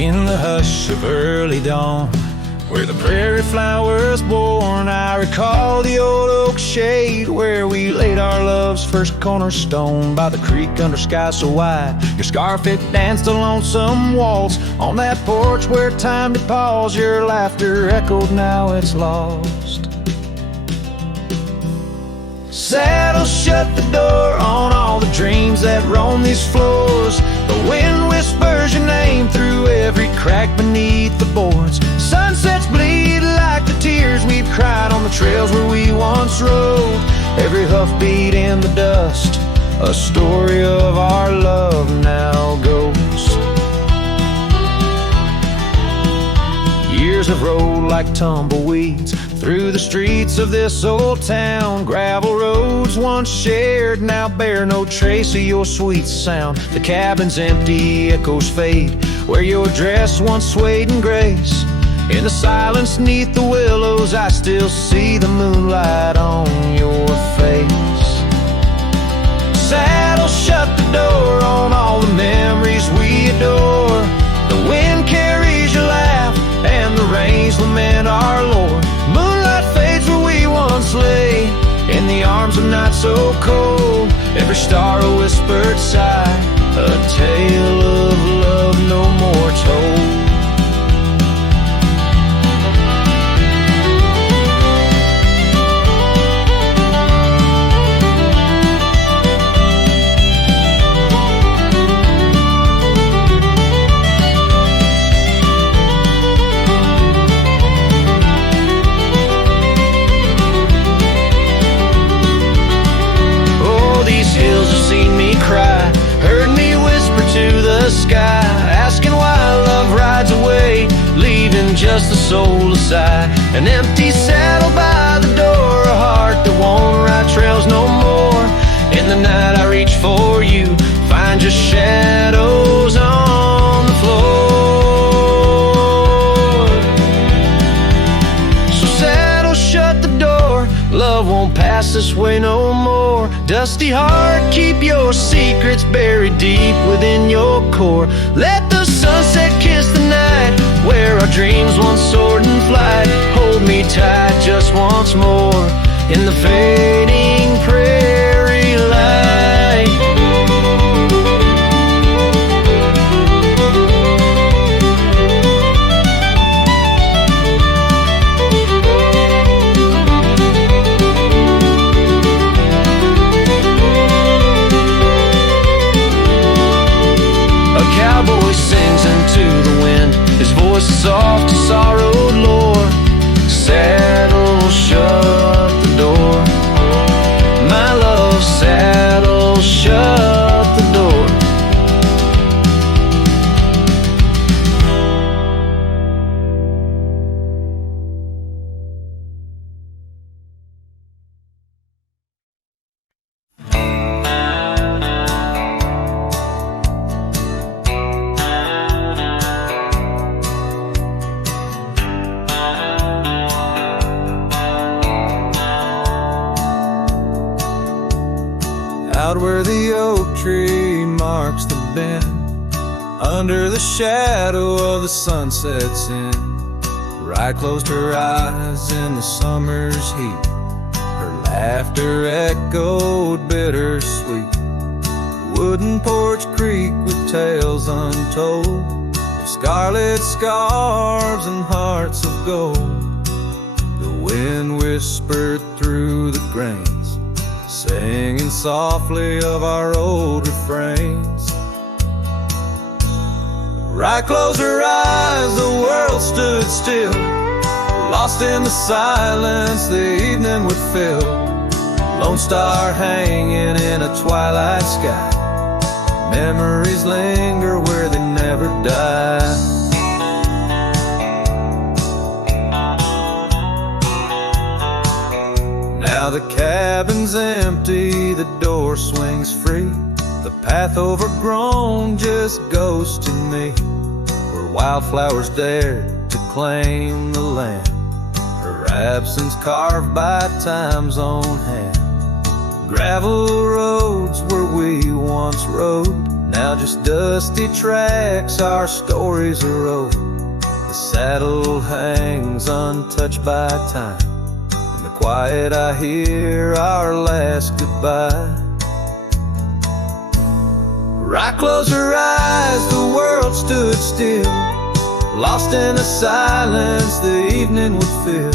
In the hush of early dawn, where the prairie flowers born, I recall the old oak shade where we laid our love's first cornerstone. By the creek under sky so wide, your scarf it danced a lonesome waltz. On that porch where time did pause, your laughter echoed, now it's lost. Saddle shut the door on all the dreams that roam these floors. The wind whispers your name through every crack beneath the boards. Sunsets bleed like the tears we've cried on the trails where we once rode. Every hoofbeat in the dust, a story of our love now goes. Years have rolled like tumbleweeds through the streets of this old town. Gravel roads once shared now bear no trace of your sweet sound. The cabin's empty, echoes fade where your dress once swayed in grace. In the silence neath the willows, I still see the moonlight on your face. Saddle shut the door on all the memories we adore. The wind carries your laugh and the rains lament our Lord. Moonlight fades where we once lay in the arms of night so cold. Every star a whispered sigh, a tale of love no more told. Heard me whisper to the sky, asking why love rides away, leaving just the soul aside. An empty saddle by the door, a heart that won't ride trails no more. In the night I reach for you, find your shadows on the floor. So saddle shut the door, love won't pass this way no more. Dusty heart, keep your secrets buried deep within your core. Let the sunset kiss the night where our dreams once soared in flight. Hold me tight just once more in the fading prairie light. Cowboy sings into the wind, his voice is soft to sorrowed lore. Saddle shut the door, my love, saddle shut the door. Out where the oak tree marks the bend, under the shadow of the sunset's end, Rye closed her eyes in the summer's heat. Her laughter echoed bittersweet. Wooden porch creek with tales untold, of scarlet scarves and hearts of gold. The wind whispered through the grains, singing softly of our old refrains. Rye closed her eyes, the world stood still. Lost in the silence, the evening would fill. Lone star hanging in a twilight sky. Memories linger where they never die. Now the cabin's empty, the door swings free. The path overgrown just goes to me, where wildflowers dared to claim the land. Her absence carved by time's own hand. Gravel roads where we once rode Now just dusty tracks, our stories are over. The saddle hangs untouched by time. In the quiet I hear our last goodbye. Right, close her eyes, the world stood still. Lost in the silence, the evening would fill.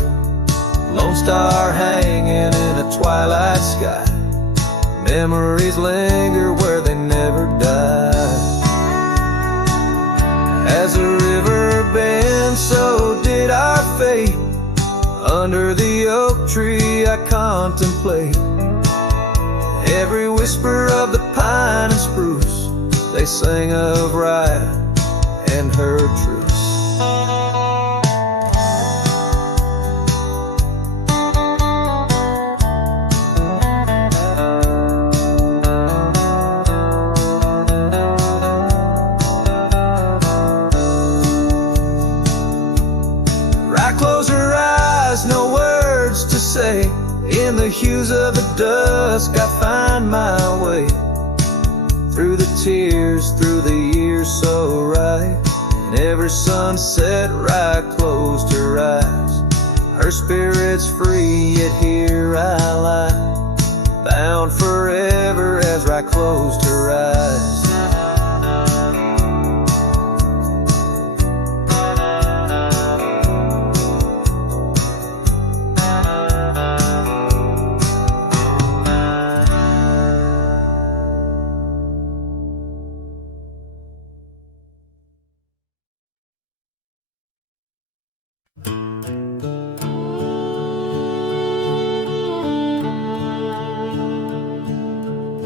Lone star hanging in a twilight sky. Memories linger where they never die. As the river bends, so did our fate. Under the oak tree I contemplate every whisper of the pine and spruce. They sang of riot and her truce. In the hues of the dusk I find my way. Through the tears, through the years so right. And every sunset right closed her eyes. Her spirit's free, yet here I lie, bound forever as right closed her eyes.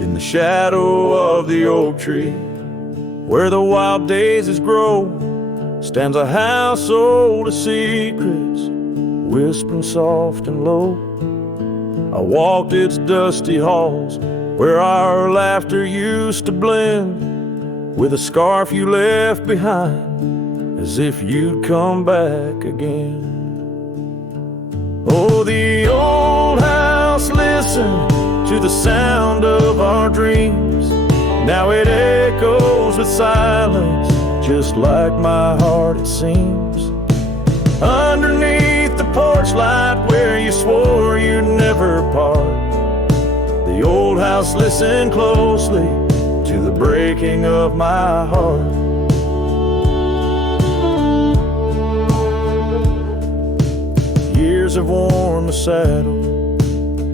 In the shadow of the oak tree, where the wild daisies grow, stands a house old of secrets, whispering soft and low. I walked its dusty halls, where our laughter used to blend with a scarf you left behind, as if you'd come back again. Oh, the old house listened to the sound of our dreams. Now it echoes with silence, just like my heart it seems. Underneath the porch light where you swore you'd never part, the old house listened closely to the breaking of my heart. Years have worn the saddle,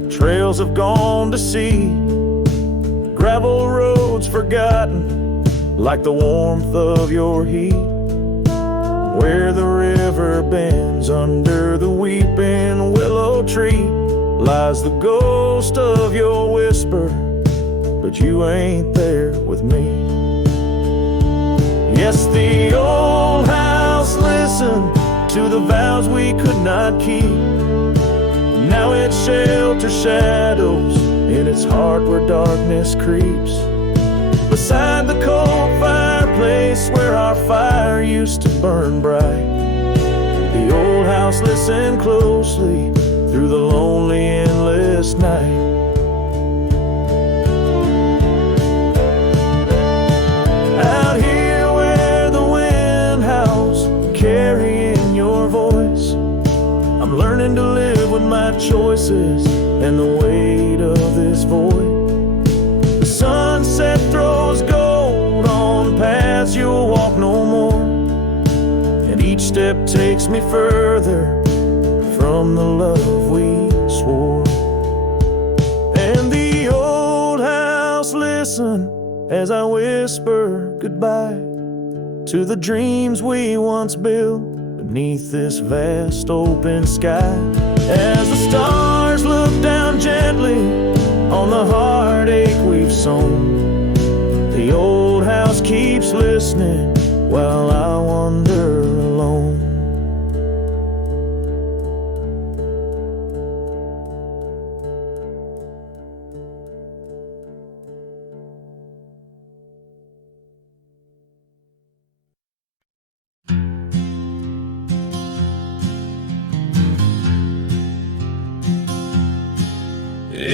trails have gone to seed, gravel roads forgotten like the warmth of your heat. Where the river bends under the weeping willow tree lies the ghost of your whisper, but you ain't there with me. Yes, the old house listened to the vows we could not keep. Now it shelters shadows in its heart where darkness creeps. Beside the cold fireplace where our fire used to burn bright, the old house listened closely through the lonely endless night. Out here where the wind howls, carrying your voice, I'm learning to live with my choices and the weight of this void. The sunset throws gold on paths you'll walk no more, and each step takes me further from the love we swore. And the old house listen as I whisper goodbye to the dreams we once built beneath this vast open sky. As the stars look down gently on the heartache we've sown, the old house keeps listening while I wander alone.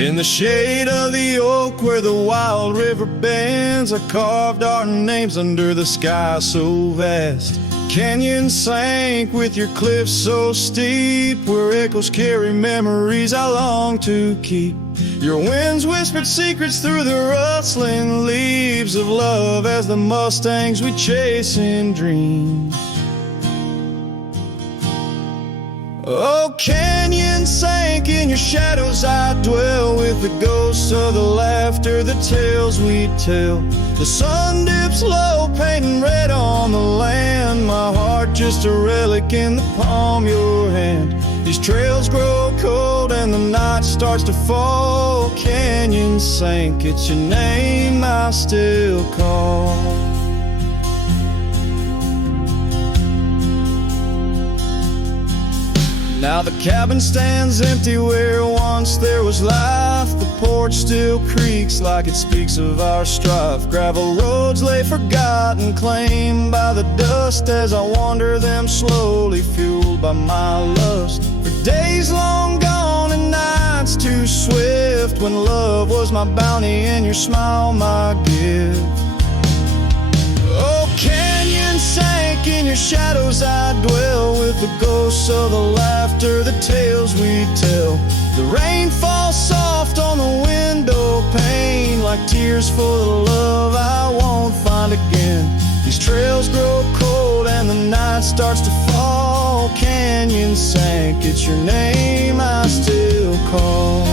In the shade of the oak where the wild river bends, I carved our names under the sky so vast. Canyons sank with your cliffs so steep, where echoes carry memories I long to keep. Your winds whispered secrets through the rustling leaves of love as the mustangs we chase in dreams. Oh, canyon sank in your shadows, I dwell with the ghosts of the laughter, the tales we tell. The sun dips low, painting red on the land, my heart just a relic in the palm of your hand. These trails grow cold and the night starts to fall. Canyon sank, it's your name I still call. Now the cabin stands empty where once there was life. The porch still creaks like it speaks of our strife. Gravel roads lay forgotten, claimed by the dust, as I wander them slowly, fueled by my lust. For days long gone and nights too swift, when love was my bounty and your smile my gift. Oh, canyon sank in your shadows, I dwell with the ghosts of the laughter, the tales we tell. The rain falls soft on the window pane, like tears for the love I won't find again. These trails grow cold and the night starts to fall. Canyon sank, it's your name I still call.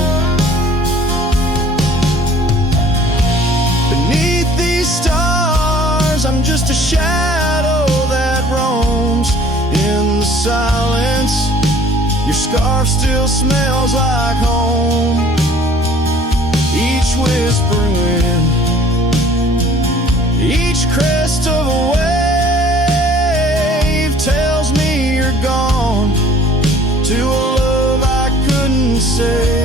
Beneath these stars, I'm just a shadow that roams in the silence. Your scarf still smells like home. Each whispering wind, each crest of a wave tells me you're gone to a love I couldn't save.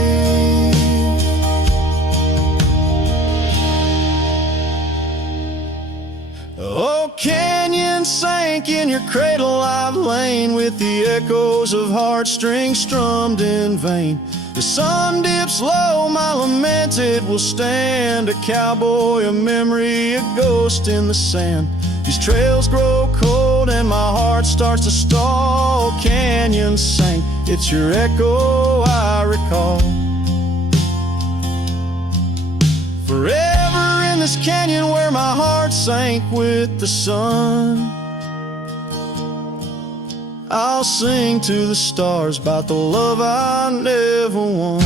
Oh, canyon sank in your cradle, I've lain with the echoes of heartstrings strummed in vain. The sun dips low, my lamented will stand, a cowboy, a memory, a ghost in the sand. These trails grow cold and my heart starts to stall. Canyon sank, it's your echo I recall. Forever in this canyon where my heart sank with the sun, I'll sing to the stars about the love I never won.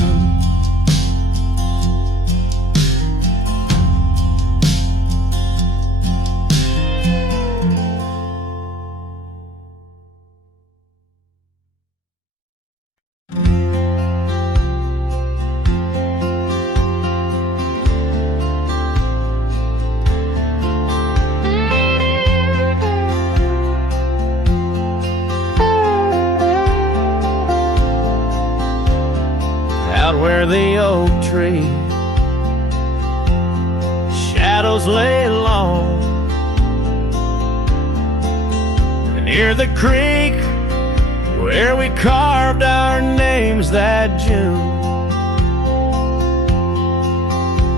Where the oak tree shadows lay long, and near the creek where we carved our names that June,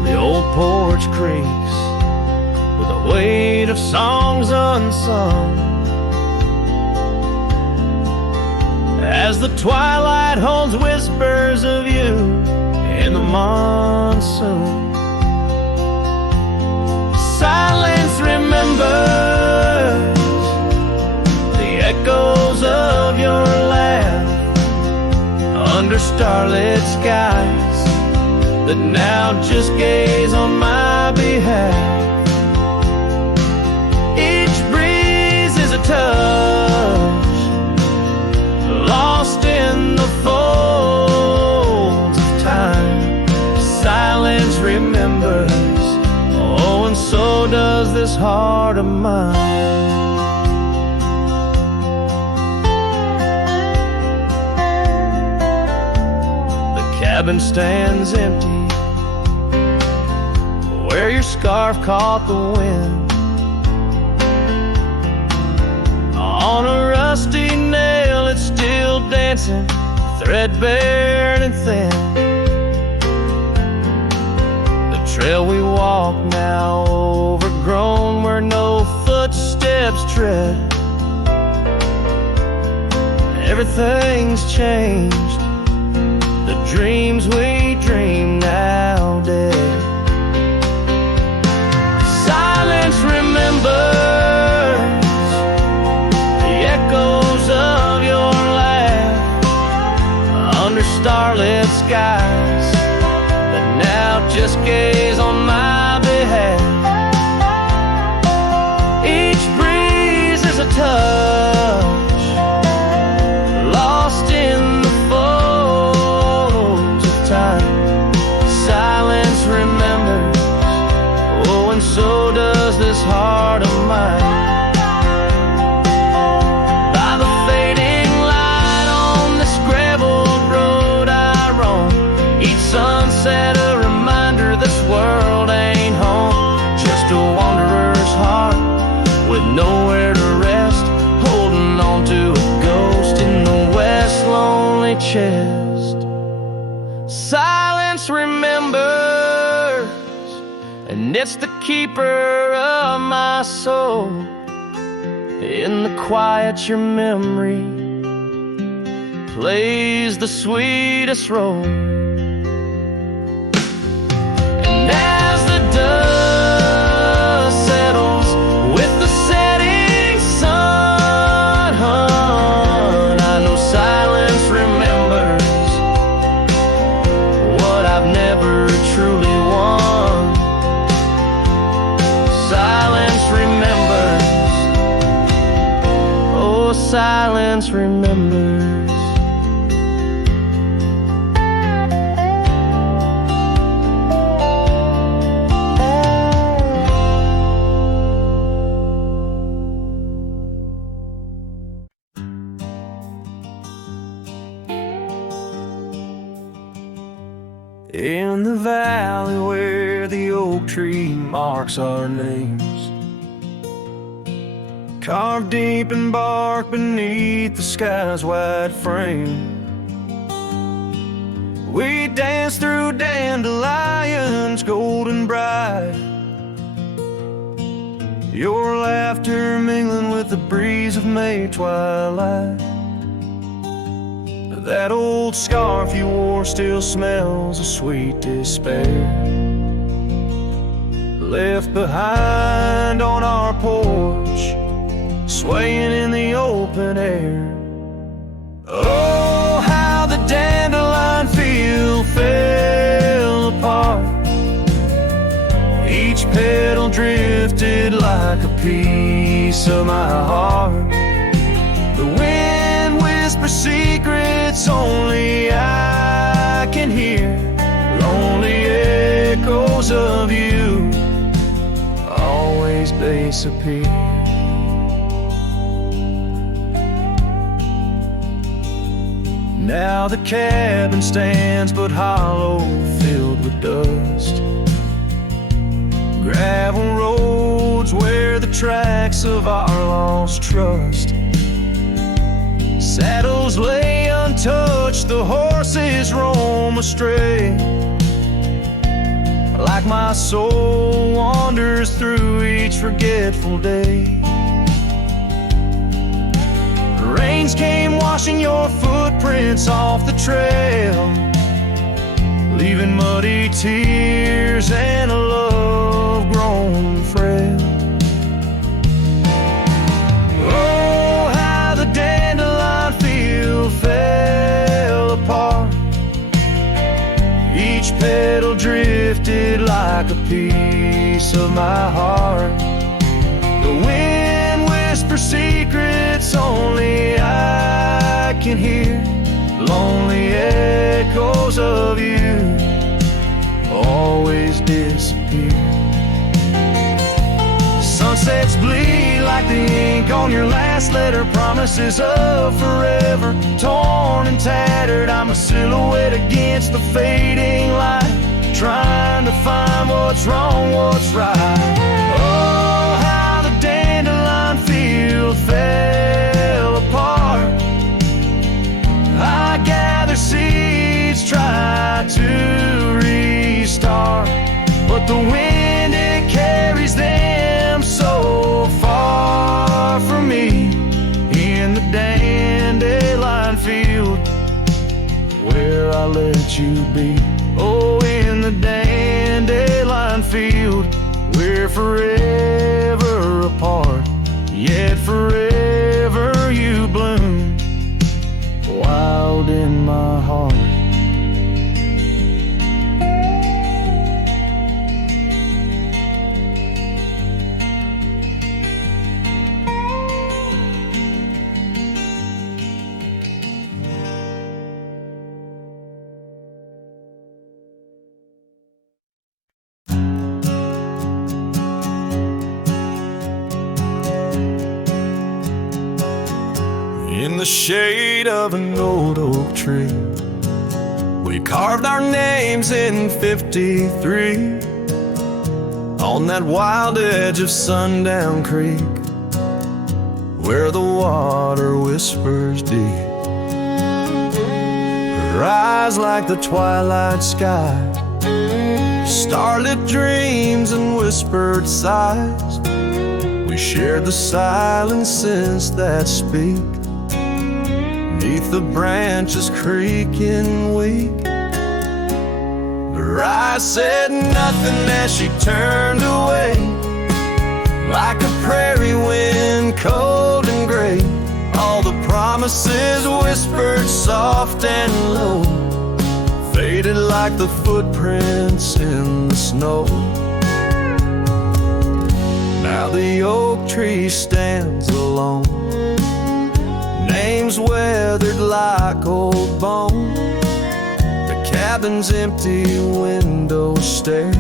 the old porch creaks with the weight of songs unsung, as the twilight holds whispers of you in the monsoon. Silence remembers the echoes of your laugh under starlit skies that now just gaze on my behalf. Each breeze is a touch lost in the folds of time. Silence remembers, oh, and so does this heart of mine. The cabin stands empty where your scarf caught the wind. On a rusty nail it's still dancing, threadbare and thin. trail we walk now overgrown, where no footsteps tread. Everything's changed, the dreams we dream now dead. Silence remembers the echoes of your laugh under starlit skies that now just gaze on my behalf. Each breeze is a touch, lost in the folds of time. Silence remembers, oh, and so does this heart of mine. By the fading light on this graveled road I roam, each sunset a reminder this world ain't home. Just a wanderer's heart with nowhere to rest, holding on to a ghost in the west lonely chest. Silence remembers, and it's the keeper of my soul. In the quiet your memory plays the sweetest role. And as the dust settles with the setting sun, I know silence remembers what I've never truly won. Silence remembers, oh, silence remembers. In the valley where the oak tree marks our names, carved deep in bark beneath the sky's wide frame, we dance through dandelions golden bright, your laughter mingling with the breeze of May twilight. That old scarf you wore still smells of sweet despair, left behind on our porch, swaying in the open air. Oh, how the dandelion field fell apart, each petal drifted like a piece of my heart. The wind whispers secrets only I can hear, lonely echoes of you always disappear. Now the cabin stands but hollow, filled with dust, gravel roads where the tracks of our lost trust. Saddles lay untouched, the horses roam astray, like my soul wanders through each forgetful day. Rains came washing your footprints off the trail, leaving muddy tears and a love grown frail. Oh, how the dandelion field fell apart, each petal drifted like a piece of my heart. The wind whispers secrets only I can hear, lonely echoes of you always disappear. Sunsets bleed like the ink on your last letter, promises of forever, torn and tattered. I'm a silhouette against the fading light, trying to find what's wrong, what's right. Oh, how the dandelion field fell apart, I gather seeds, try to restart, but the you be. Oh, in the dandelion field, we're forever apart, yet forever you bloom, wild in my heart. In the shade of an old oak tree, we carved our names in 53 on that wild edge of Sundown Creek, where the water whispers deep. Her eyes like the twilight sky, starlit dreams and whispered sighs. We shared the silences that speak, beneath the branches creaking weak. Her eyes said nothing as she turned away, like a prairie wind, cold and gray. All the promises whispered soft and low, faded like the footprints in the snow. Now the oak tree stands alone, names weathered like old bone. The cabin's empty windows stare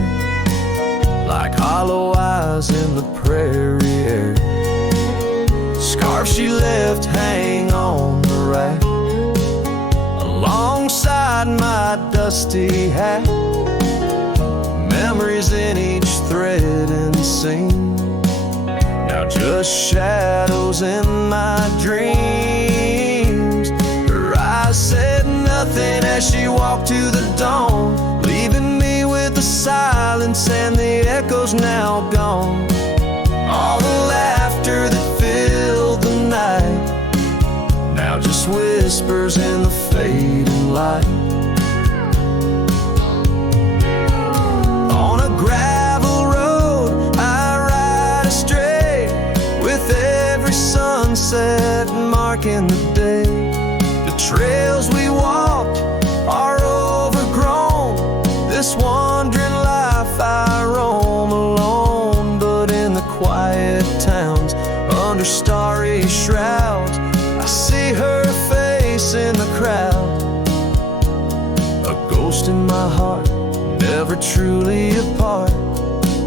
like hollow eyes in the prairie air. Scarf she left hang on the rack alongside my dusty hat. Memories in each thread and seam, now just shadows in my dreams. Her eyes said nothing as she walked to the dawn, leaving me with the silence and the echoes now gone. All the laughter that filled the night now just whispers in the fading light. On a gravel road I ride astray, with every sunset marking the day. The trails we walked are overgrown, this wandering life I roam alone. But in the quiet towns, under starry shrouds, I see her face in the crowd. A ghost in my heart, never truly apart,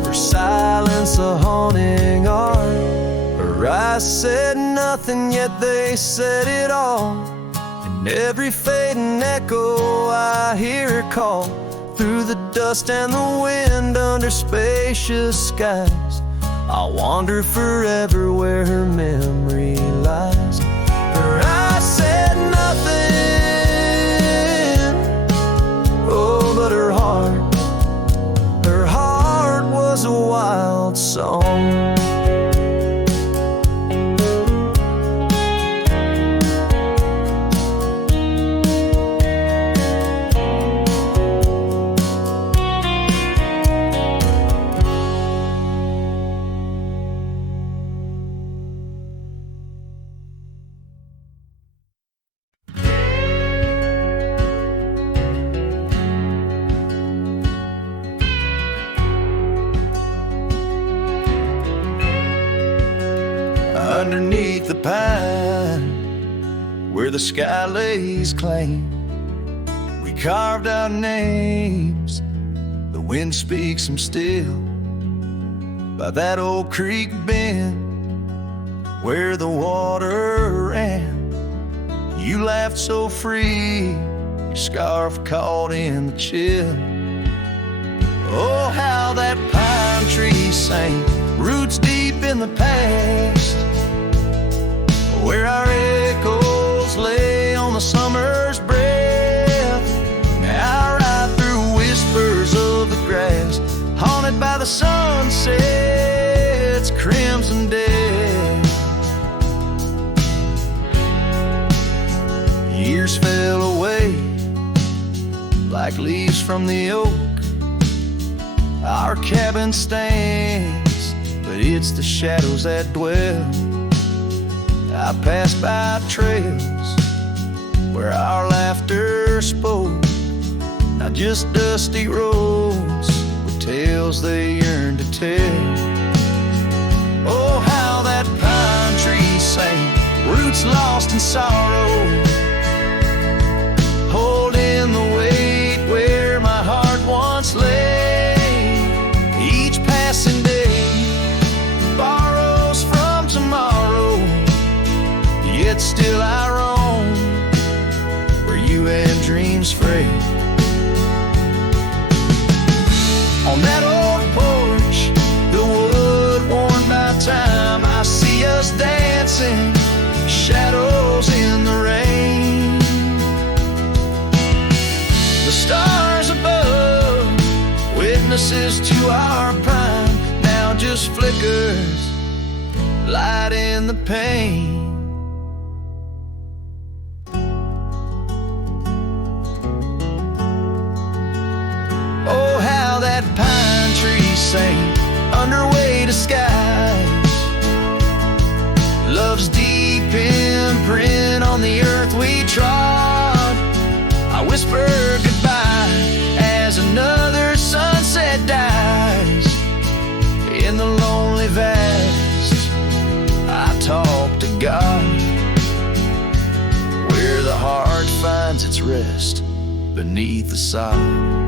her silence a haunting art. Her eyes said nothing, yet they said it all. In every fading echo I hear her call, through the dust and the wind, under spacious skies. I'll wander forever where her memory lies. Her eyes said nothing, oh, but her heart was a wild song. Underneath the pine, where the sky lays claim, we carved our names. The wind speaks them still by that old creek bend where the water ran. You laughed so free, your scarf caught in the chill. Oh, how that pine tree sang, roots deep in the past, where our echoes lay on the summer's breath. Now right through whispers of the grass, haunted by the sunset's crimson death. Years fell away like like leaves from the oak. Our cabin stands, but it's the shadows that dwell. I pass by trails where our laughter spoke, not just dusty roads with tales they yearn to tell. Oh, how that pine tree sang, roots lost in sorrow, holding the weight where my heart once lay. Each passing day borrows from tomorrow, yet still I roam where you have dreams free. On that old porch, the wood worn by time, I see us dancing, shadows in the rain. The stars above, witnesses to our pine, now just flickers, light in the pain. Oh, how that pine tree sang under weighted skies, love's deep imprint on the earth we trod. I whisper goodbye as another sunset dies. In the lonely vast, I talk to God, where the heart finds its rest beneath the sod.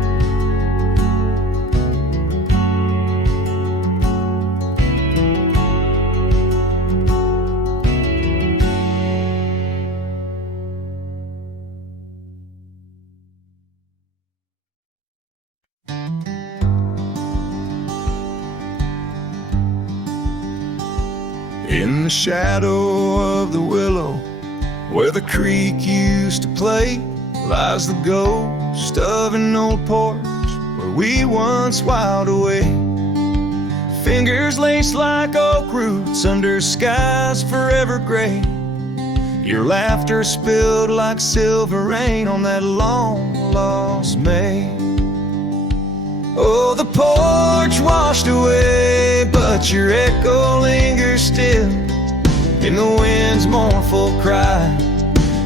In the shadow of the willow, where the creek used to play, lies the ghost of an old porch where we once whiled away. Fingers laced like oak roots under skies forever gray. Your laughter spilled like silver rain on that long lost May. Oh, the porch washed away, but your echo lingers still in the wind's mournful cry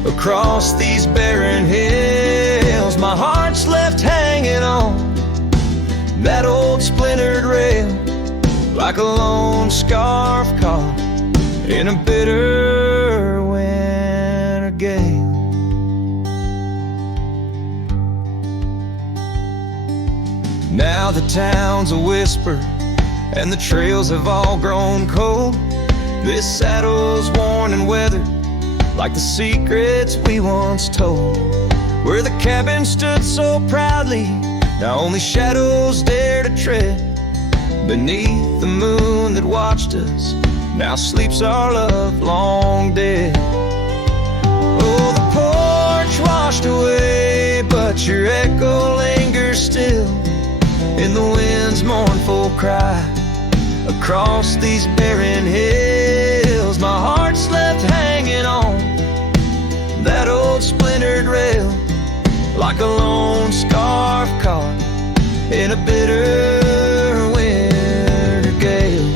across these barren hills. My heart's left hanging on that old splintered rail, like a lone scarf caught in a bitter winter gale. Now the town's a whisper and the trails have all grown cold. This saddle's worn and weathered like the secrets we once told. Where the cabin stood so proudly, now only shadows dare to tread. Beneath the moon that watched us, now sleeps our love long dead. Oh, the porch washed away, but your echo lingers still in the wind's mournful cry across these barren hills. My heart's left hanging on that old splintered rail, like a lone scarf caught in a bitter winter gale.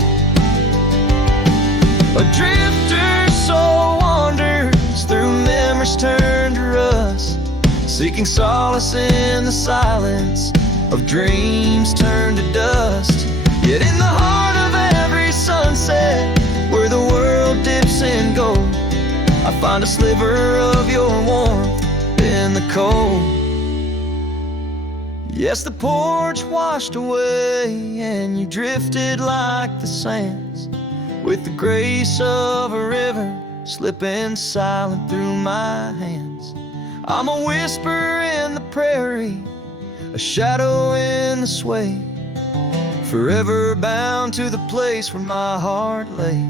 A drifter soul wanders through memories turned to rust, seeking solace in the silence of dreams turned to dust. Yet in the heart of every sunset, where the world dips in gold, I find a sliver of your warmth in the cold. Yes, the porch washed away and you drifted like the sands, with the grace of a river slipping silent through my hands. I'm a whisper in the prairie, a shadow in the sway, forever bound to the place where my heart lay.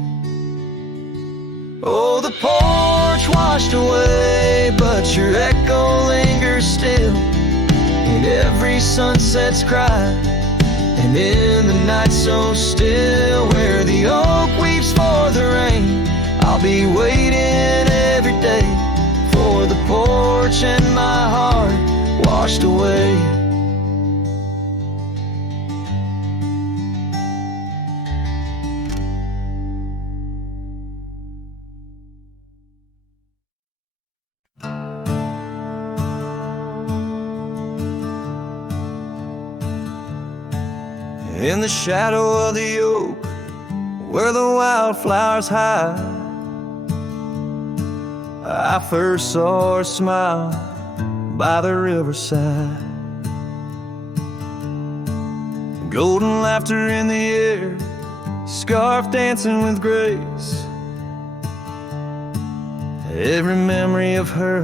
Oh, the porch washed away, but your echo lingers still in every sunset's cry, and in the night so still, where the oak weeps for the rain. I'll be waiting every day for the porch and my heart washed away. In the shadow of the oak, where the wildflowers hide, I first saw her smile by the riverside. Golden laughter in the air, scarf dancing with grace. Every memory of her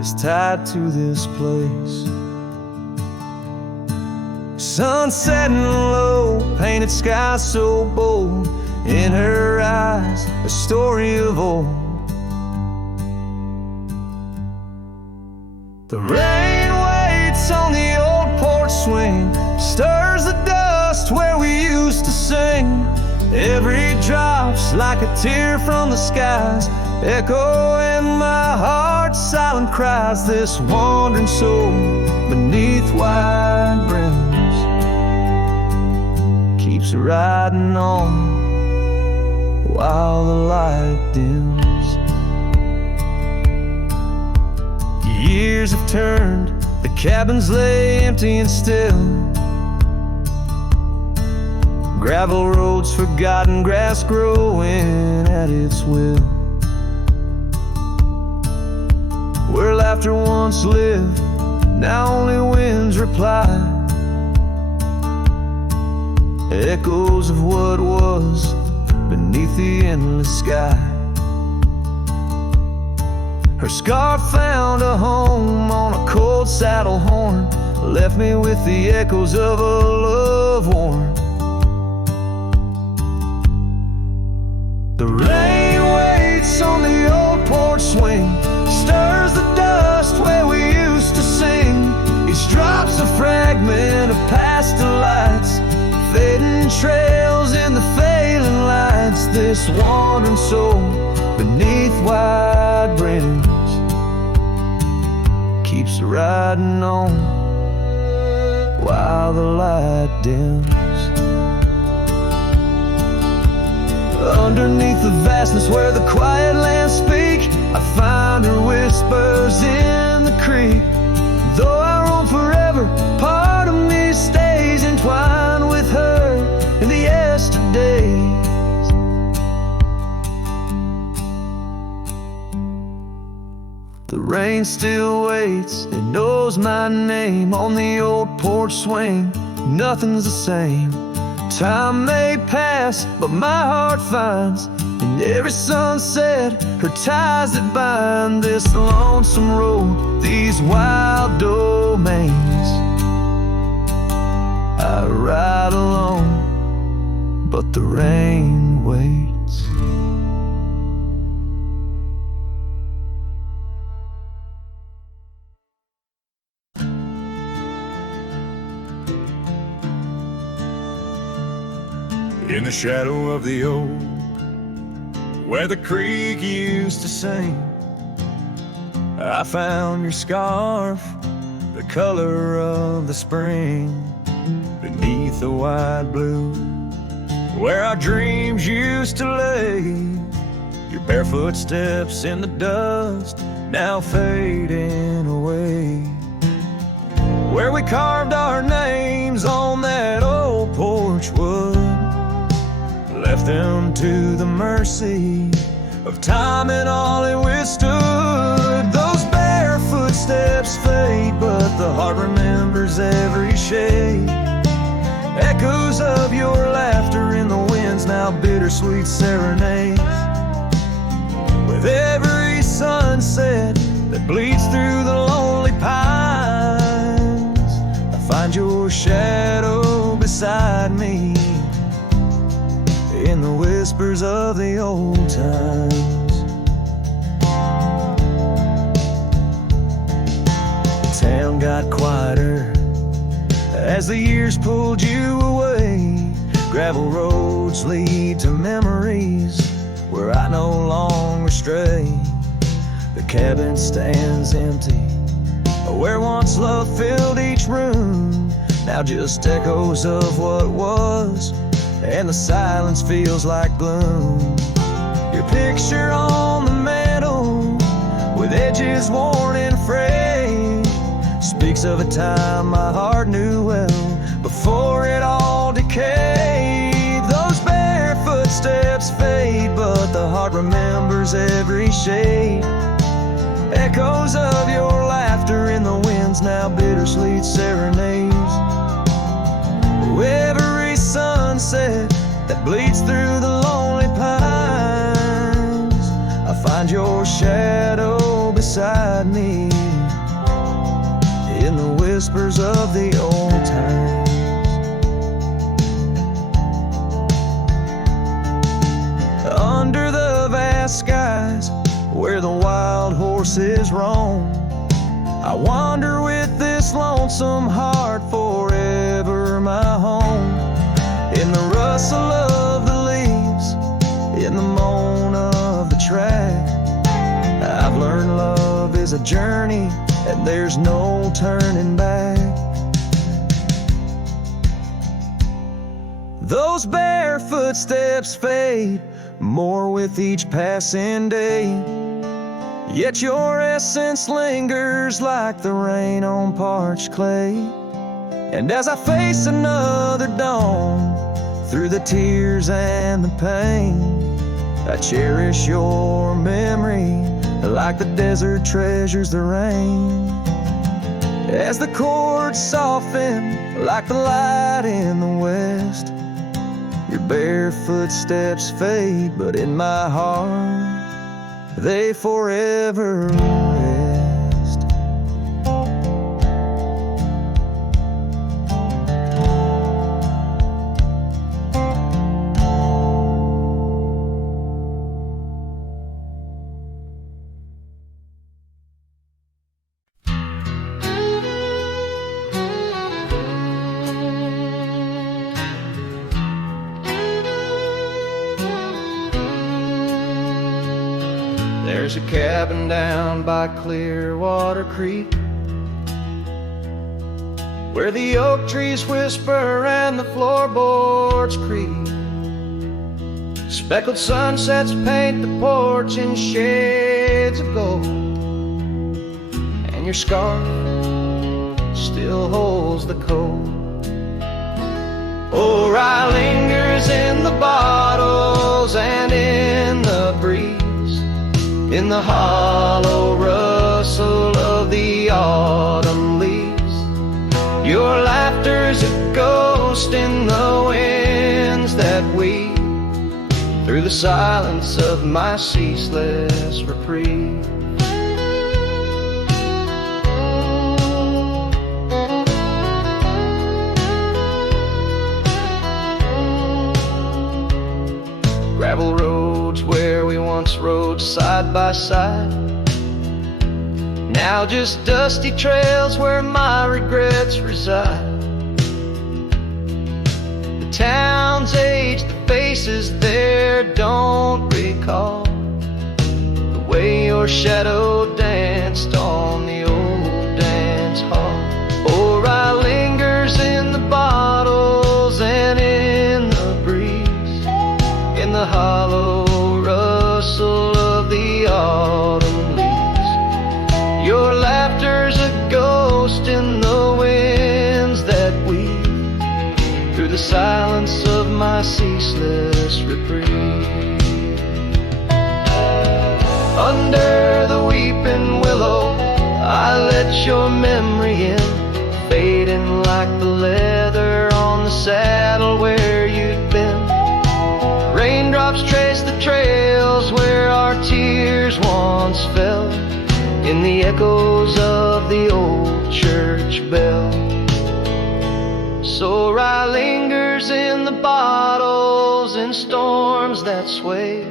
is tied to this place. Sun setting low, painted sky so bold, in her eyes a story of old. The rain waits on the old porch swing, stirs the dust where we used to sing. Every drop's like a tear from the skies, echo in my heart, silent cries. This wandering soul beneath wide brims keeps riding on while the light dims. Years have turned, the cabins lay empty and still. Gravel roads forgotten, grass growing at its will. Where laughter once lived, now only winds reply. Echoes of what was beneath the endless sky. Her scarf found a home on a cold saddle horn, left me with the echoes of a love worn. The rain waits on the old porch swing, stirs the dust where we used to sing. Each drop's a fragment of past delights, fading trails in the failing lights. This wandering soul beneath wide brims keeps riding on while the light dims. Underneath the vastness where the quiet lands speak, I find her whispers in the creek. Though I roam forever, part of me stays entwined with her in the yesterdays. The rain still waits, it knows my name on the old porch swing. Nothing's the same. Time may pass, but my heart finds in every sunset her ties that bind this lonesome road, these wild domains. I ride alone, but the rain waits. In the shadow of the oak, where the creek used to sing, I found your scarf, the color of the spring, beneath the wide blue, where our dreams used to lay. Your barefoot steps in the dust, now fading away. Where we carved our names on that old porch wood, left them to the mercy of time and all it withstood. Those bare footsteps fade, but the heart remembers every shade. Echoes of your laughter in the winds, now bittersweet serenades. With every sunset that bleeds through the lonely pines, I find your shadow beside me in the whispers of the old times. The town got quieter as the years pulled you away. Gravel roads lead to memories where I no longer stray. The cabin stands empty, where once love filled each room, now just echoes of what was, and the silence feels like gloom. Your picture on the mantle, with edges worn and frayed, speaks of a time my heart knew well, before it all decayed. Those bare footsteps fade, but the heart remembers every shade. Echoes of your laughter in the wind's now bittersweet serenades. Every sunset that bleeds through the lonely pines, I find your shadow beside me in the whispers of the old times. Under the vast skies where the wild horses roam, I wander with this lonesome heart, forever my home. In the rustle of the leaves, in the moan of the track, I've learned love is a journey and there's no turning back. Those bare footsteps fade more with each passing day, yet your essence lingers like the rain on parched clay. And as I face another dawn, through the tears and the pain, I cherish your memory like the desert treasures the rain. As the chords soften like the light in the west, your bare footsteps fade, but in my heart they forever rest. There's a cabin down by Clearwater Creek, where the oak trees whisper and the floorboards creak. Speckled sunsets paint the porch in shades of gold, and your scarf still holds the cold. Oh, rye lingers in the bottles and in the breeze, in the hollow rustle of the autumn leaves. Your laughter's a ghost in the winds that weave through the silence of my ceaseless reprieve. Gravel roads where we once rode side by side, now just dusty trails where my regrets reside. The town's aged, the faces there don't recall the way your shadow danced on the old dance hall. Oh, rye lingers in the bottles and in the breeze, in the hollow rustle of the autumn leaves. Your laughter's a ghost in the winds that weave through the silence of my ceaseless reprieve. Under the weeping willow, I let your memory in, fading like the leather on the saddle where you'd been. Raindrops trace the trails where our tears once fell, in the echoes of the old church bell. So rye lingers in the bottles, in storms that sway,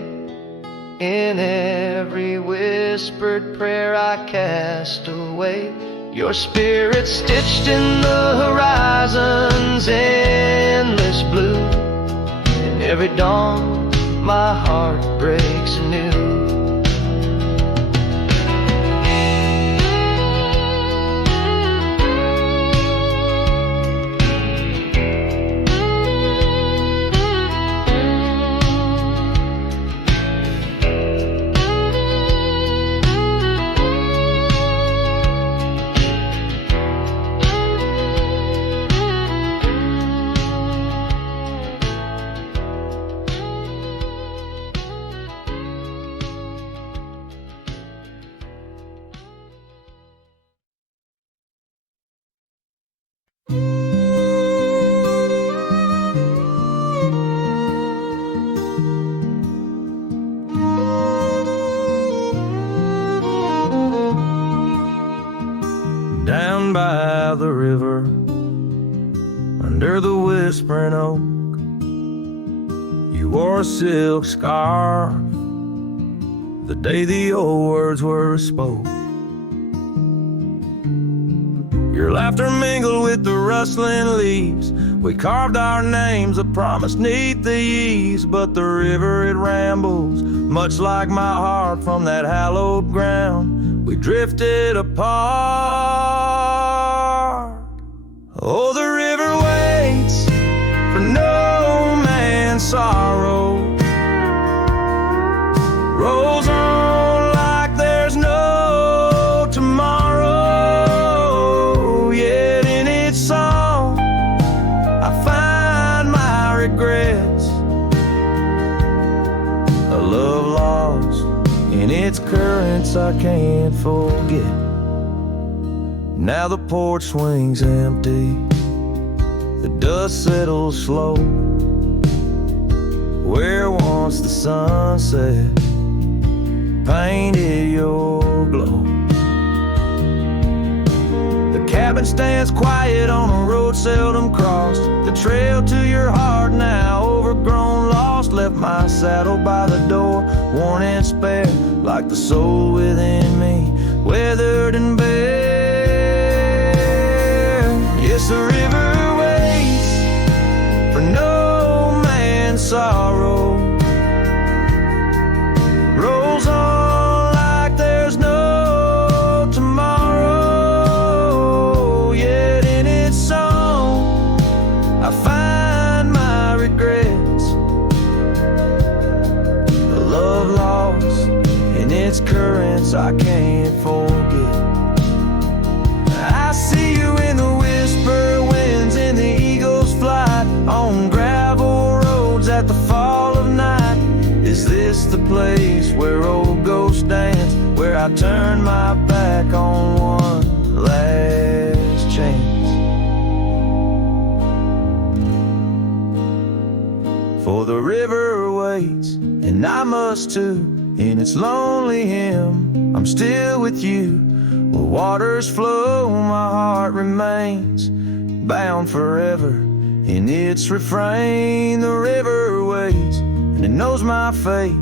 in every whispered prayer I cast away. Your spirit stitched in the horizon's endless blue, and every dawn my heart breaks anew. whispering oak. You wore a silk scarf the day the old words were spoke. Your laughter mingled with the rustling leaves. We carved our names, a promise neath the eaves. But the river, it rambles, much like my heart from that hallowed ground. We drifted apart. Oh, the river waits for no man's sorrow, rolls on like there's no tomorrow. Yet in its song I find my regrets, a love lost in its currents I can't forget. Now the porch swings empty, the dust settles slow, where once the sunset painted your glow. The cabin stands quiet on a road seldom crossed. The trail to your heart now overgrown, lost. Left my saddle by the door, worn and spare, like the soul within me, weathered and bare. Yes, the river waits for no man's sorrow, rolls on like there's no tomorrow. Yet in its song I find my regrets, a love lost in its currents I can't forget. I see you in the whisper winds, in the eagle's flight, on gravel roads at the fall of night. Is this the place where old ghosts dance, where I turn my back on one last chance? For the river waits, and I must too, in its lonely hymn. I'm still with you, where waters flow, my heart remains bound forever in its refrain. The river waits, and it knows my fate.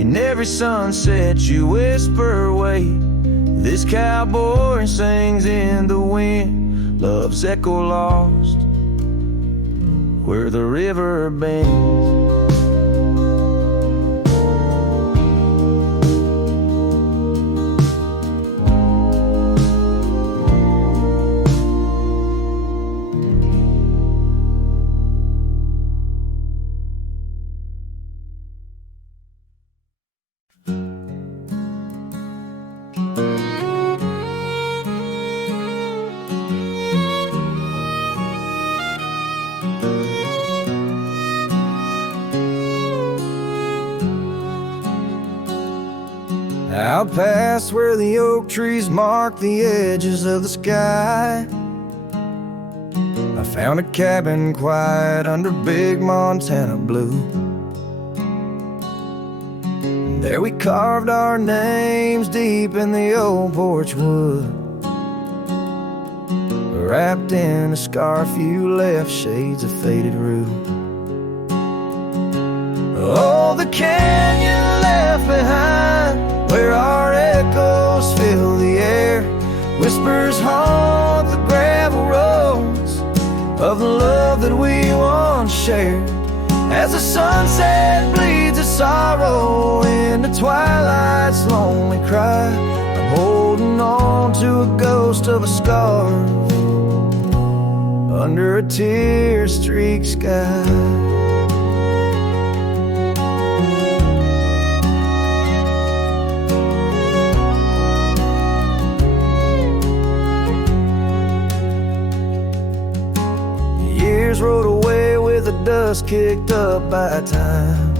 In every sunset you whisper, wait. This cowboy sings in the wind, love's echo lost where the river bends. Out past where the oak trees mark the edges of the sky, I found a cabin quiet under big Montana blue. There we carved our names deep in the old porch wood. Wrapped in a scarf you left, shades of faded rue. Oh, the canyon left behind, where our echoes fill the air, whispers haunt the gravel roads of the love that we once shared. As the sunset bleeds a sorrow into twilight's lonely cry, I'm holding on to a ghost of a scar under a tear-streaked sky. Rode away with the dust kicked up by time.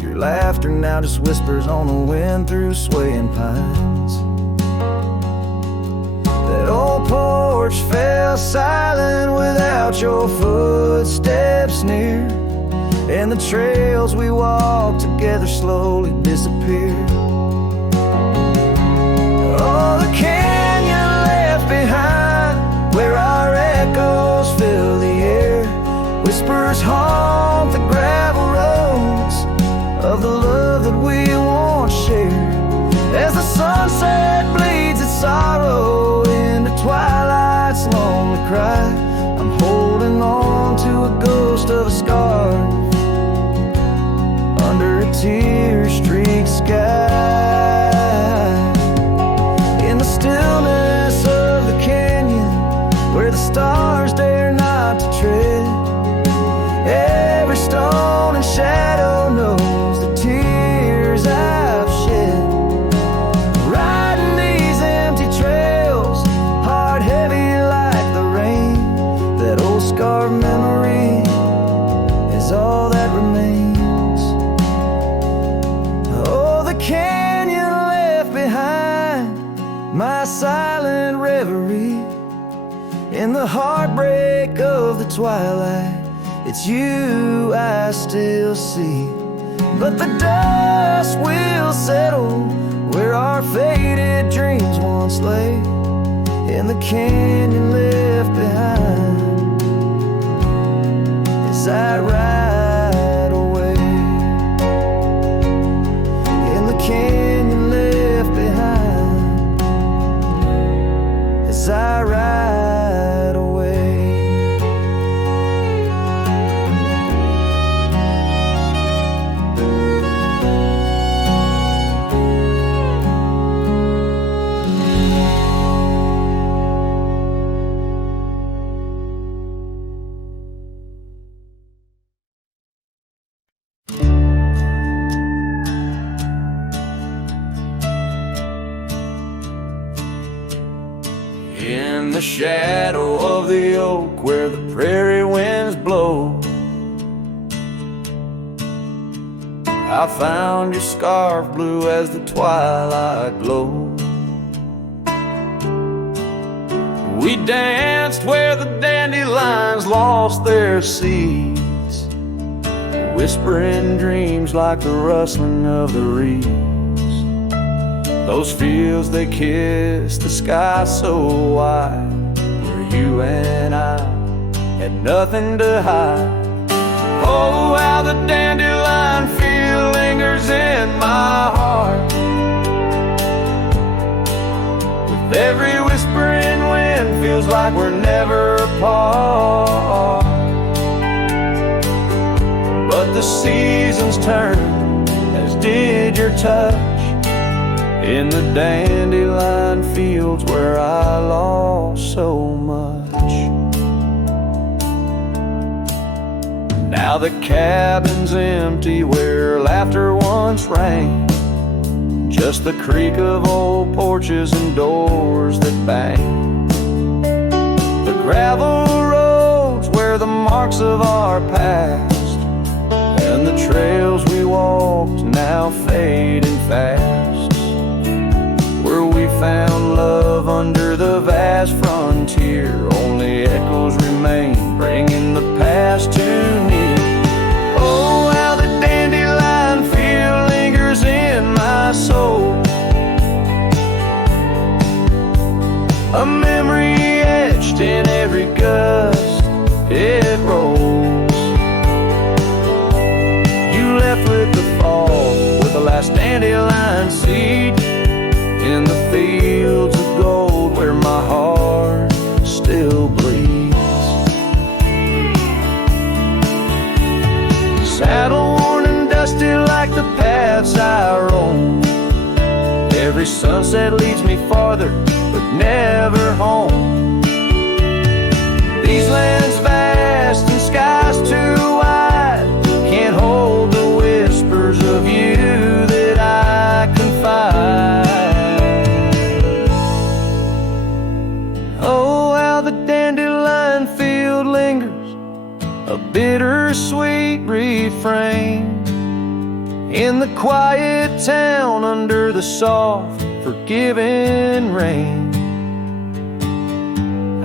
Your laughter now just whispers on the wind through swaying pines. That old porch fell silent without your footsteps near, and the trails we walked together slowly disappeared. Oh, the canyon left behind, where our echoes fill cars haunt the gravel roads of the love that we once shared. As the sunset bleeds its sorrow into twilight's lonely cry, I'm holding on to a ghost of a scarf under a tear-streaked sky. In the stillness of the canyon, where the stars dare not to tread, every stone and shadow knows the tears I've shed. Riding these empty trails, heart heavy like the rain, that old scarred memory is all that remains. Oh, the canyon left behind, my silent reverie. In the heartbreak of the twilight, it's you I still see. But the dust will settle where our faded dreams once lay, in the canyon left behind as I ride away. In the canyon left behind as I ride away. In the shadow of the oak where the prairie winds blow, I found your scarf blue as the twilight glowed. We danced where the dandelions lost their seeds, whispering dreams like the rustling of the reeds. Those fields, they kissed the sky so wide, where you and I had nothing to hide. Oh, how the dandelion feel lingers in my heart, with every whispering wind feels like we're never apart. But the seasons turn, as did your touch, in the dandelion fields where I lost so much. Now the cabin's empty where laughter once rang, just the creak of old porches and doors that bang. The gravel roads where the marks of our past, and the trails we walked now fading fast. Where we found love under the vast frontier, only echoes remain, bringing the past too near. Oh, how the dandelion feel lingers in my soul, a memory etched in every gust it rolls. You left with the fall, with the last dandelion seed, in the fields of gold where my heart still bleeds. Saddle worn and dusty like the paths I roam, every sunset leads me farther but never home. These lands vast and skies too wide can't hold the whispers of you that I confide. Oh, how the dandelion field lingers, a bittersweet refrain, in the quiet town under the soft, forgiving rain.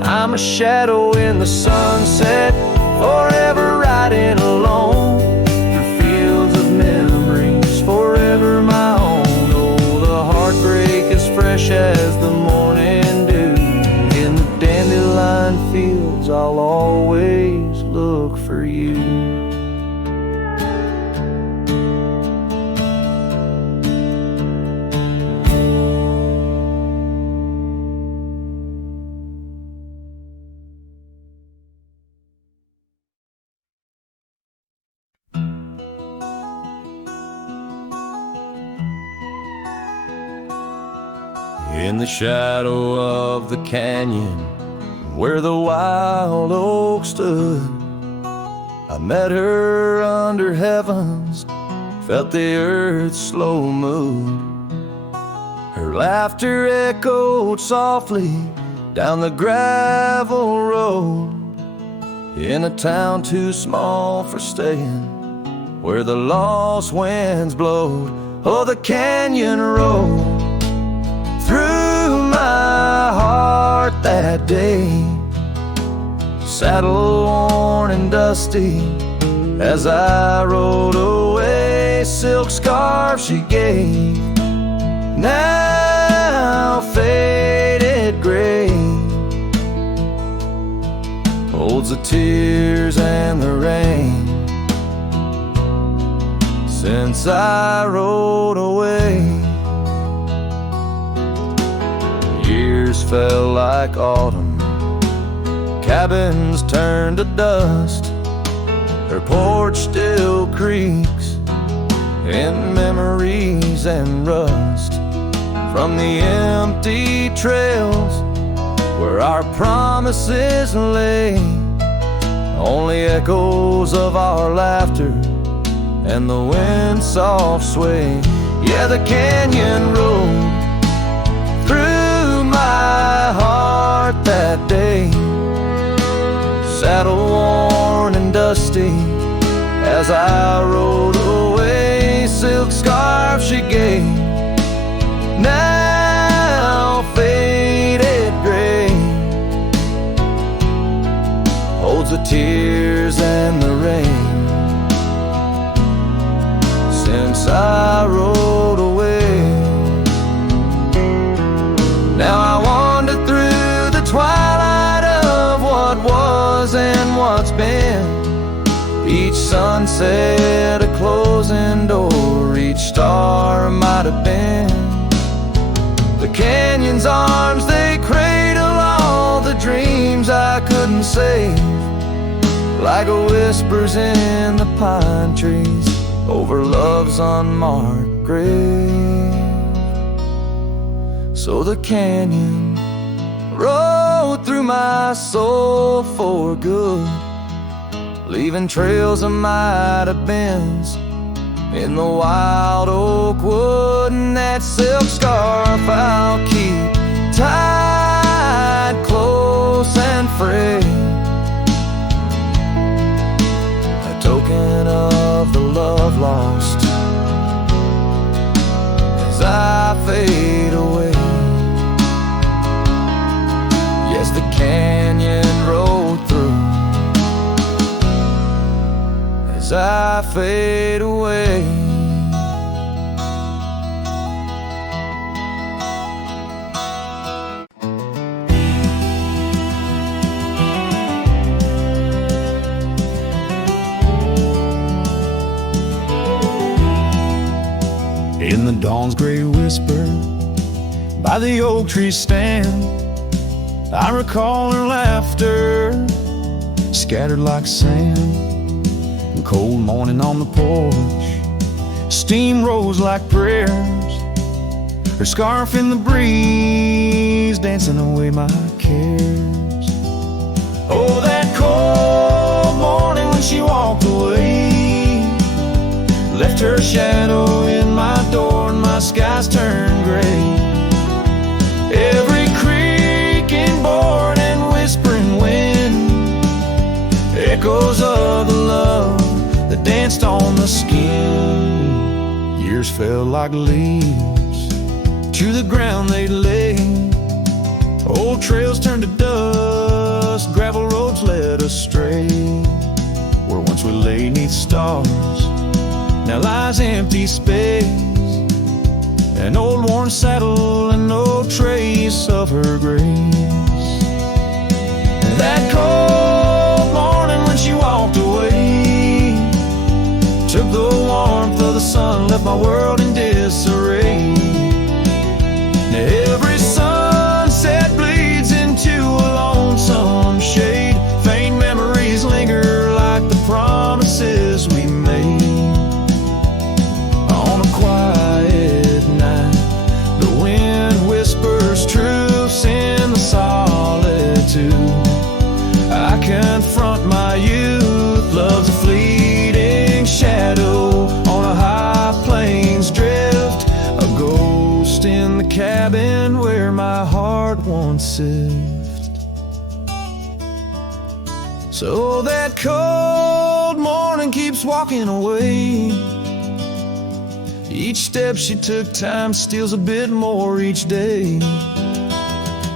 I'm a shadow in the sunset, forever riding alone, through fields of memories, forever my own. Oh, the heartbreak is fresh as the morning dew, in the dandelion fields I'll always look for you. In the shadow of the canyon where the wild oak stood, I met her under heavens, felt the earth's slow move. Her laughter echoed softly down the gravel road, in a town too small for staying, where the lost winds blowed. Oh, the canyon rolled through my heart that day, saddle worn and dusty as I rode away. Silk scarf she gave, now faded gray, holds the tears and the rain since I rode away. Years fell like autumn, cabins turned to dust, her porch still creaks in memories and rust from the empty trails where our promises lay. Only echoes of our laughter and the wind's soft sway. Yeah, the canyon rolled through my heart that day, saddle worn and dusty as I rode away. Silk scarf she gave, now faded gray, holds the tears and the rain since I rode away. Now I wander through the twilight of what was and what's been, each sunset a closing door, each star might have been. The canyon's arms, they cradle all the dreams I couldn't save, like whispers in the pine trees over love's unmarked grave. So the canyon rode through my soul for good, leaving trails of might have beens in the wild oak wood. And that silk scarf I'll keep tied close and frayed, a token of the love lost as I fade away. Yes, the canyon rolled through as I fade away. In the dawn's gray whisper, by the oak tree stand, I recall her laughter, scattered like sand. A cold morning on the porch, steam rose like prayers, her scarf in the breeze, dancing away my cares. Oh, that cold morning when she walked away, left her shadow in my door and my skies turned gray. Every creaking board and whispering wind, echoes of the love that danced on the skin. Years fell like leaves to the ground they lay, old trails turned to dust, gravel roads led astray. Where once we lay 'neath stars, now lies empty space, an old worn saddle and no trace of her grace. That cold morning when she walked away, took the warmth of the sun, left my world in disarray. Now every sunset bleeds into a lonesome shade, faint memories linger like the promises we made. On a quiet night, the wind whispers sift. So that cold morning keeps walking away. Each step she took, time steals a bit more each day.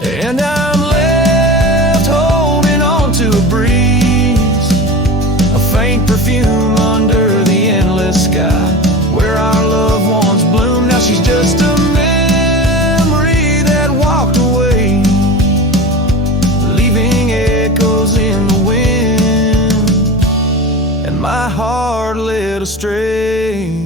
And I'm left holding on to a breeze, a faint perfume under the endless sky, where our loved ones bloom. Now she's just a memory that walked away, leaving echoes in the wind, and my heart led astray.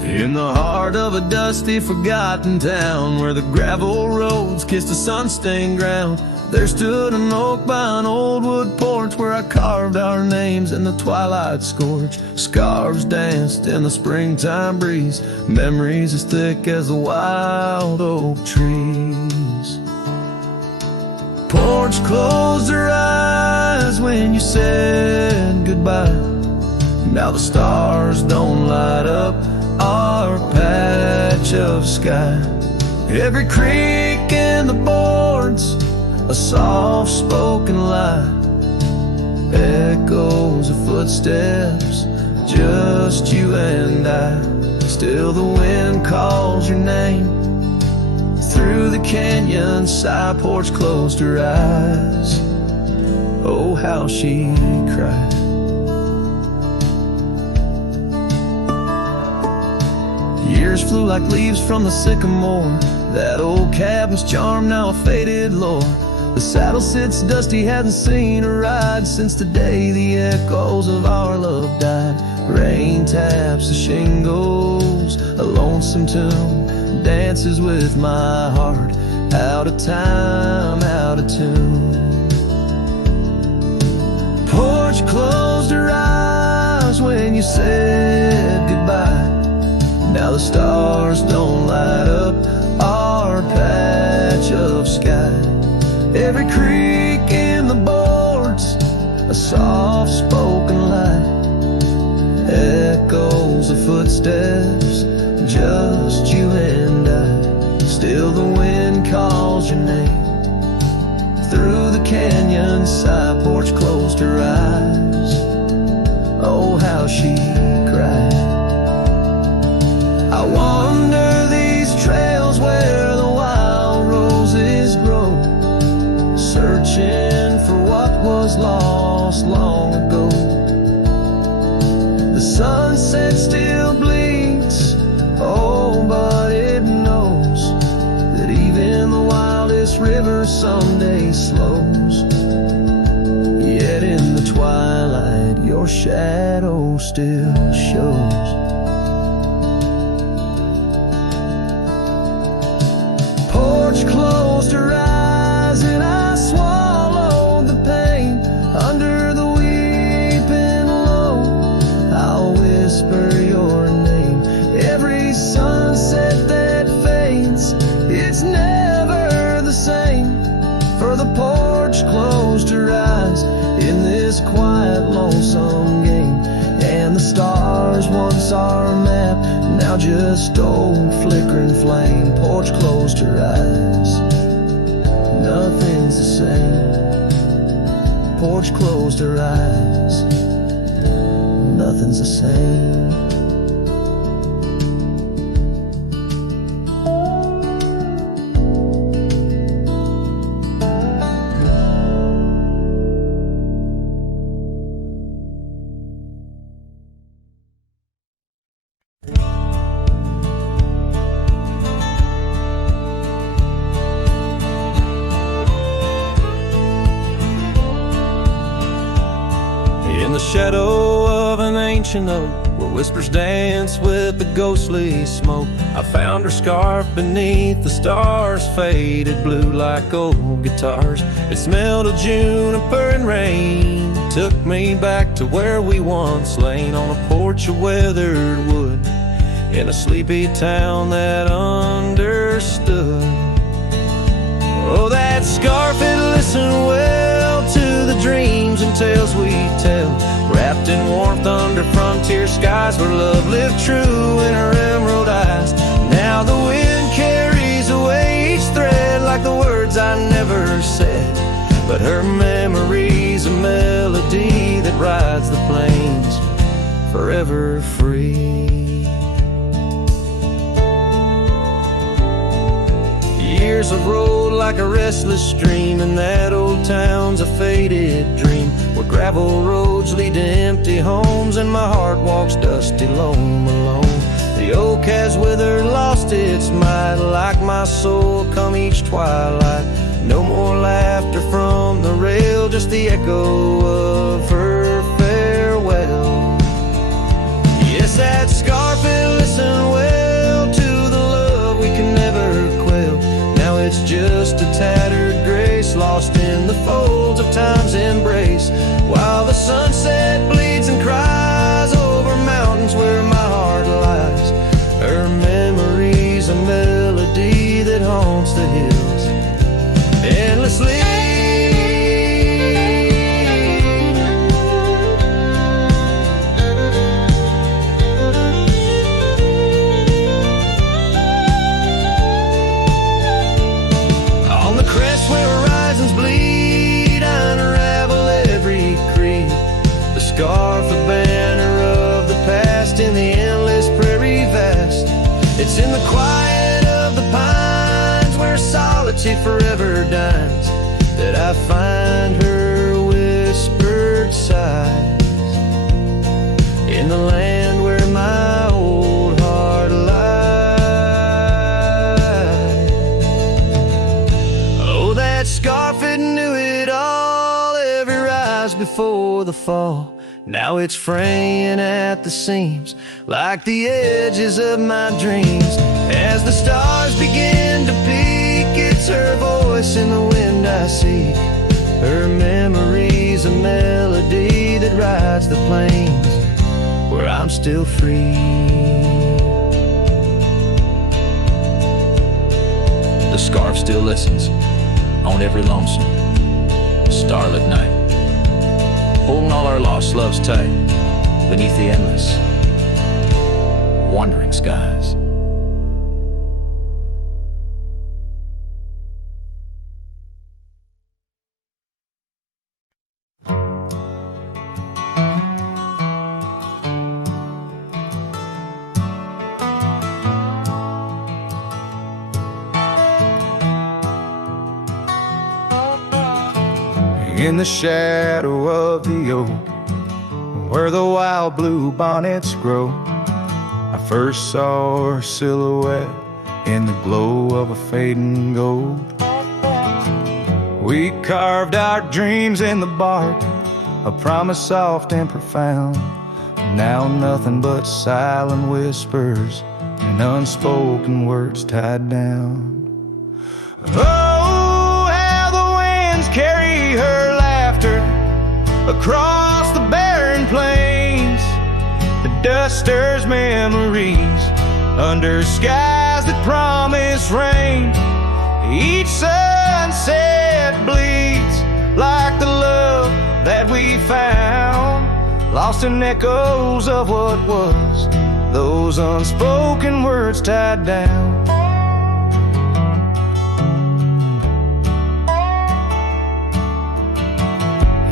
In the heart of a dusty, forgotten town, where the gravel roads kissed the sun-stained ground, there stood an oak by an old wood porch, where I carved our names in the twilight scorch. Scarves danced in the springtime breeze, memories as thick as the wild oak trees. Porch closed her eyes when you said goodbye. Now the stars don't light up our patch of sky. Every creak in the boards, a soft-spoken lie, echoes of footsteps, just you and I. Still the wind calls your name through the canyon side. Porch closed her eyes, oh how she cried. Years flew like leaves from the sycamore. That old cabin's charm, now a faded lore. The saddle sits dusty, hadn't seen a ride since the day the echoes of our love died. Rain taps the shingles, a lonesome tune dances with my heart, out of time, out of tune. Porch closed her eyes when you said goodbye. Now the stars don't light up our patch of sky. Every creak in the boards, a soft-spoken lie, echoes of footsteps, just you and I. Still the wind calls your name through the canyon side. Porch closed her eyes, oh how she cried. I wander these trails where the wild roses grow, searching for what was lost long ago. The sunset still bleeds, oh but it knows that even the wildest river someday slows. Yet in the twilight your shadow still shows. Closed her eyes and I swallowed the pain under the weeping low. I'll whisper your name. Every sunset that fades, it's never the same. For the porch closed her eyes in this quiet, lonesome game. And the stars, once our map, now just old flickering flame. Porch closed her eyes, nothing's the same. Porch closed her eyes, nothing's the same. shadow of an ancient oak, where whispers dance with the ghostly smoke. I found her scarf beneath the stars, faded blue like old guitars. It smelled of juniper and rain, took me back to where we once lain on a porch of weathered wood, in a sleepy town that understood. Oh, that scarf, it listened well to the dreams and tales we tell, wrapped in warmth under frontier skies, where love lived true in her emerald eyes. Now the wind carries away each thread like the words I never said, but her memory's a melody that rides the plains forever free. Years have rolled like a restless stream, and that old town's a faded dream, where gravel roads lead to empty homes, and my heart walks dusty, lone, alone. The oak has withered, lost its might, like my soul come each twilight. No more laughter from the rail, just the echo of her farewell. Yes, that scarf, it listened well to the love we can never quell. Now it's just a tattered grace, lost in the folds of time's embrace, while the sunset bleeds and cries over mountains where my heart lies. Her memory's a melody that haunts the hills endlessly. Garth, the banner of the past, in the endless prairie vast. It's in the quiet of the pines, where solitude forever dines, that I find her whispered sighs, in the land where my old heart lies. Oh, that scarf, it knew it all, every rise before the fall. Now it's fraying at the seams, like the edges of my dreams. As the stars begin to peak, it's her voice in the wind I seek. Her memory's a melody that rides the plains where I'm still free. The scarf still listens on every lonesome starlit night, holding all our lost loves tight beneath the endless, wandering skies. In the shadow of the oak, where the wild blue bonnets grow, I first saw her silhouette in the glow of a fading gold. We carved our dreams in the bark, a promise soft and profound. Now nothing but silent whispers and unspoken words tied down. Oh, how the winds carry her laughter across the barren plains. The dust stirs memories under skies that promise rain. Each sunset bleeds like the love that we found, lost in echoes of what was, those unspoken words tied down.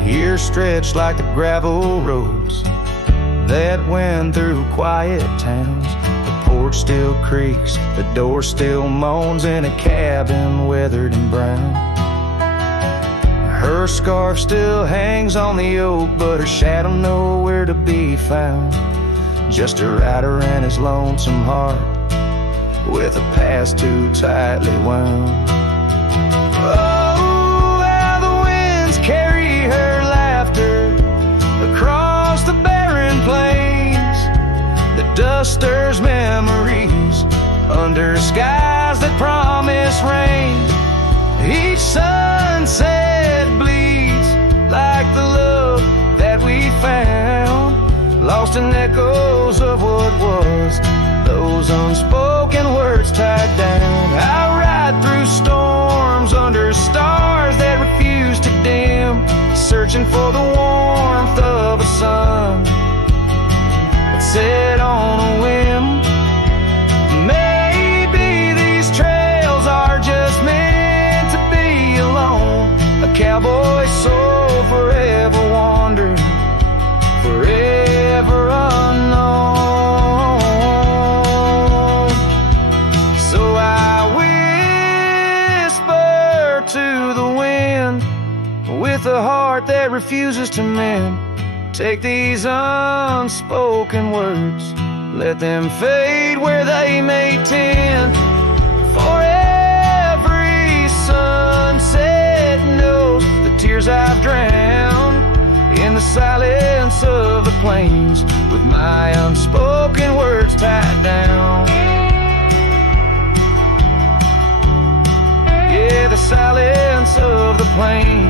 Here stretched like the gravel roads that went through quiet towns. The porch still creaks, the door still moans, in a cabin weathered and brown. Her scarf still hangs on the oak, but her shadow nowhere to be found. Just a rider and his lonesome heart, with a past too tightly wound. Oh, how the winds carry her laughter across dust stirs memories under skies that promise rain. Each sunset bleeds like the love that we found, lost in echoes of what was, those unspoken words tied down. I ride through storms under stars that refuse to dim, searching for the warmth of a sun that set on a whim. Maybe these trails are just meant to be alone, a cowboy's soul forever wandering, forever unknown. So I whisper to the wind with a heart that refuses to mend. Take these unspoken words, let them fade where they may tend. For every sunset knows the tears I've drowned in the silence of the plains, with my unspoken words tied down. Yeah, the silence of the plains.